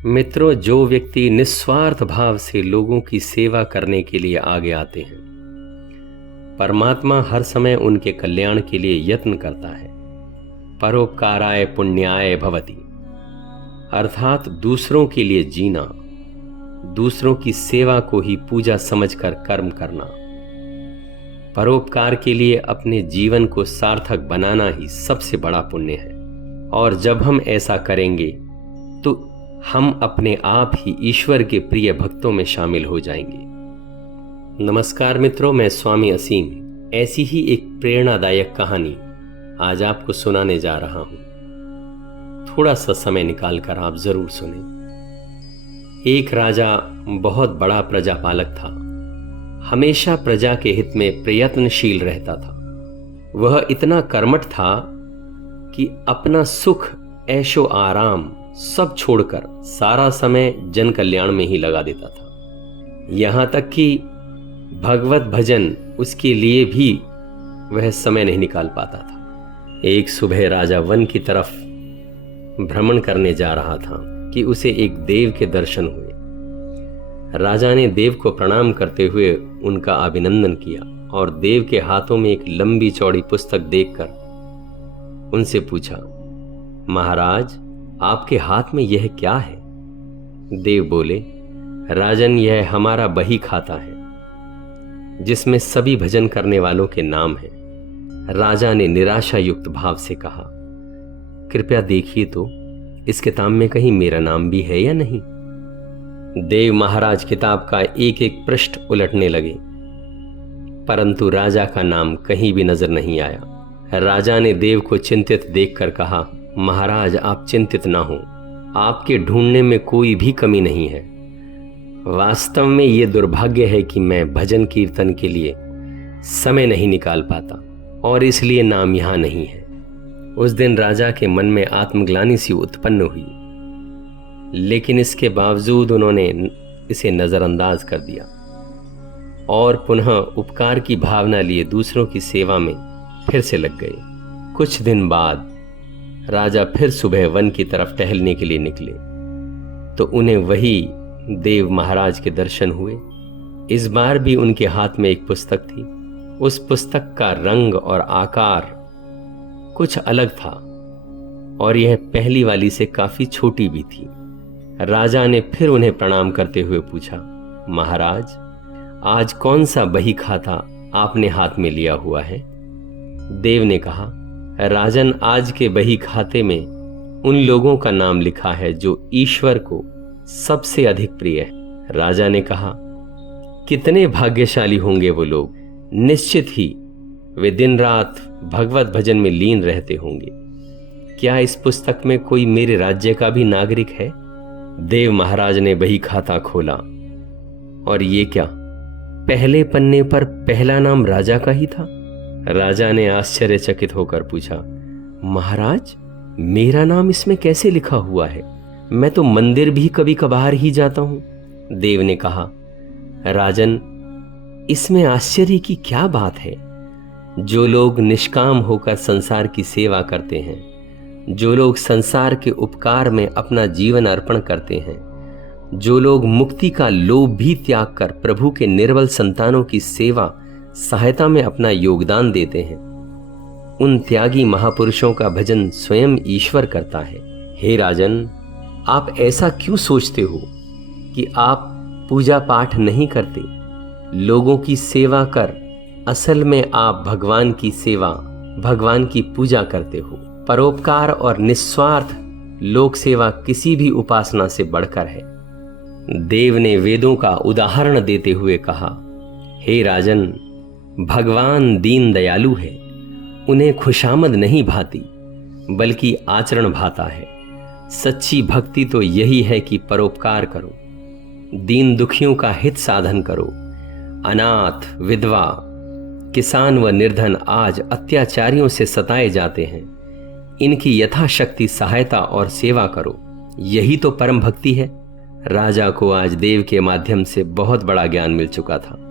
मित्रों, जो व्यक्ति निस्वार्थ भाव से लोगों की सेवा करने के लिए आगे आते हैं, परमात्मा हर समय उनके कल्याण के लिए यत्न करता है। परोपकाराय पुण्याय भवति, अर्थात दूसरों के लिए जीना, दूसरों की सेवा को ही पूजा समझकर कर्म करना, परोपकार के लिए अपने जीवन को सार्थक बनाना ही सबसे बड़ा पुण्य है। और जब हम ऐसा करेंगे तो हम अपने आप ही ईश्वर के प्रिय भक्तों में शामिल हो जाएंगे। नमस्कार मित्रों, मैं स्वामी असीम ऐसी ही एक प्रेरणादायक कहानी आज आपको सुनाने जा रहा हूं। थोड़ा सा समय निकालकर आप जरूर सुनें। एक राजा बहुत बड़ा प्रजापालक था। हमेशा प्रजा के हित में प्रयत्नशील रहता था। वह इतना कर्मठ था कि अपना सुख, ऐशो आराम सब छोड़कर सारा समय जन कल्याण में ही लगा देता था। यहां तक कि भगवत भजन उसके लिए भी वह समय नहीं निकाल पाता था। एक सुबह राजा वन की तरफ भ्रमण करने जा रहा था कि उसे एक देव के दर्शन हुए। राजा ने देव को प्रणाम करते हुए उनका अभिनंदन किया और देव के हाथों में एक लंबी चौड़ी पुस्तक देखकर उनसे पूछा, महाराज, आपके हाथ में यह क्या है? देव बोले, राजन, यह हमारा बही खाता है जिसमें सभी भजन करने वालों के नाम हैं। राजा ने निराशा युक्त भाव से कहा, कृपया देखिए तो इस किताब में कहीं मेरा नाम भी है या नहीं। देव महाराज किताब का एक एक पृष्ठ उलटने लगे, परंतु राजा का नाम कहीं भी नजर नहीं आया। राजा ने देव को चिंतित देखकर कहा, महाराज, आप चिंतित ना हो, आपके ढूंढने में कोई भी कमी नहीं है। वास्तव में ये दुर्भाग्य है कि मैं भजन कीर्तन के लिए समय नहीं निकाल पाता और इसलिए नाम यहां नहीं है। उस दिन राजा के मन में आत्मग्लानि सी उत्पन्न हुई, लेकिन इसके बावजूद उन्होंने इसे नजरअंदाज कर दिया और पुनः उपकार की भावना लिए दूसरों की सेवा में फिर से लग गए। कुछ दिन बाद राजा फिर सुबह वन की तरफ टहलने के लिए निकले तो उन्हें वही देव महाराज के दर्शन हुए। इस बार भी उनके हाथ में एक पुस्तक थी। उस पुस्तक का रंग और आकार कुछ अलग था और यह पहली वाली से काफी छोटी भी थी। राजा ने फिर उन्हें प्रणाम करते हुए पूछा, महाराज, आज कौन सा बही खाता आपने हाथ में लिया हुआ है? देव ने कहा, राजन, आज के बही खाते में उन लोगों का नाम लिखा है जो ईश्वर को सबसे अधिक प्रिय है। राजा ने कहा, कितने भाग्यशाली होंगे वो लोग, निश्चित ही वे दिन रात भगवत भजन में लीन रहते होंगे। क्या इस पुस्तक में कोई मेरे राज्य का भी नागरिक है? देव महाराज ने बही खाता खोला और ये क्या, पहले पन्ने पर पहला नाम राजा का ही था। राजा ने आश्चर्यचकित होकर पूछा, महाराज, मेरा नाम इसमें कैसे लिखा हुआ है? मैं तो मंदिर भी कभी कभार ही जाता हूं। देव ने कहा, राजन, इसमें आश्चर्य की क्या बात है? जो लोग निष्काम होकर संसार की सेवा करते हैं, जो लोग संसार के उपकार में अपना जीवन अर्पण करते हैं, जो लोग मुक्ति का लोभ भी त्याग कर प्रभु के निर्बल संतानों की सेवा सहायता में अपना योगदान देते हैं, उन त्यागी महापुरुषों का भजन स्वयं ईश्वर करता है। हे राजन, आप ऐसा क्यों सोचते हो कि आप पूजा पाठ नहीं करते, लोगों की सेवा कर असल में आप भगवान की सेवा, भगवान की पूजा करते हो। परोपकार और निस्वार्थ लोक सेवा किसी भी उपासना से बढ़कर है। देव ने वेदों का उदाहरण देते हुए कहा, हे राजन, भगवान दीन दयालु है, उन्हें खुशामद नहीं भाती बल्कि आचरण भाता है। सच्ची भक्ति तो यही है कि परोपकार करो, दीन दुखियों का हित साधन करो। अनाथ, विधवा, किसान व निर्धन आज अत्याचारियों से सताए जाते हैं, इनकी यथाशक्ति सहायता और सेवा करो, यही तो परम भक्ति है। राजा को आज देव के माध्यम से बहुत बड़ा ज्ञान मिल चुका था।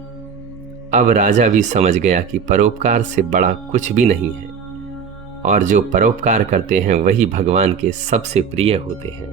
अब राजा भी समझ गया कि परोपकार से बड़ा कुछ भी नहीं है और जो परोपकार करते हैं वही भगवान के सबसे प्रिय होते हैं।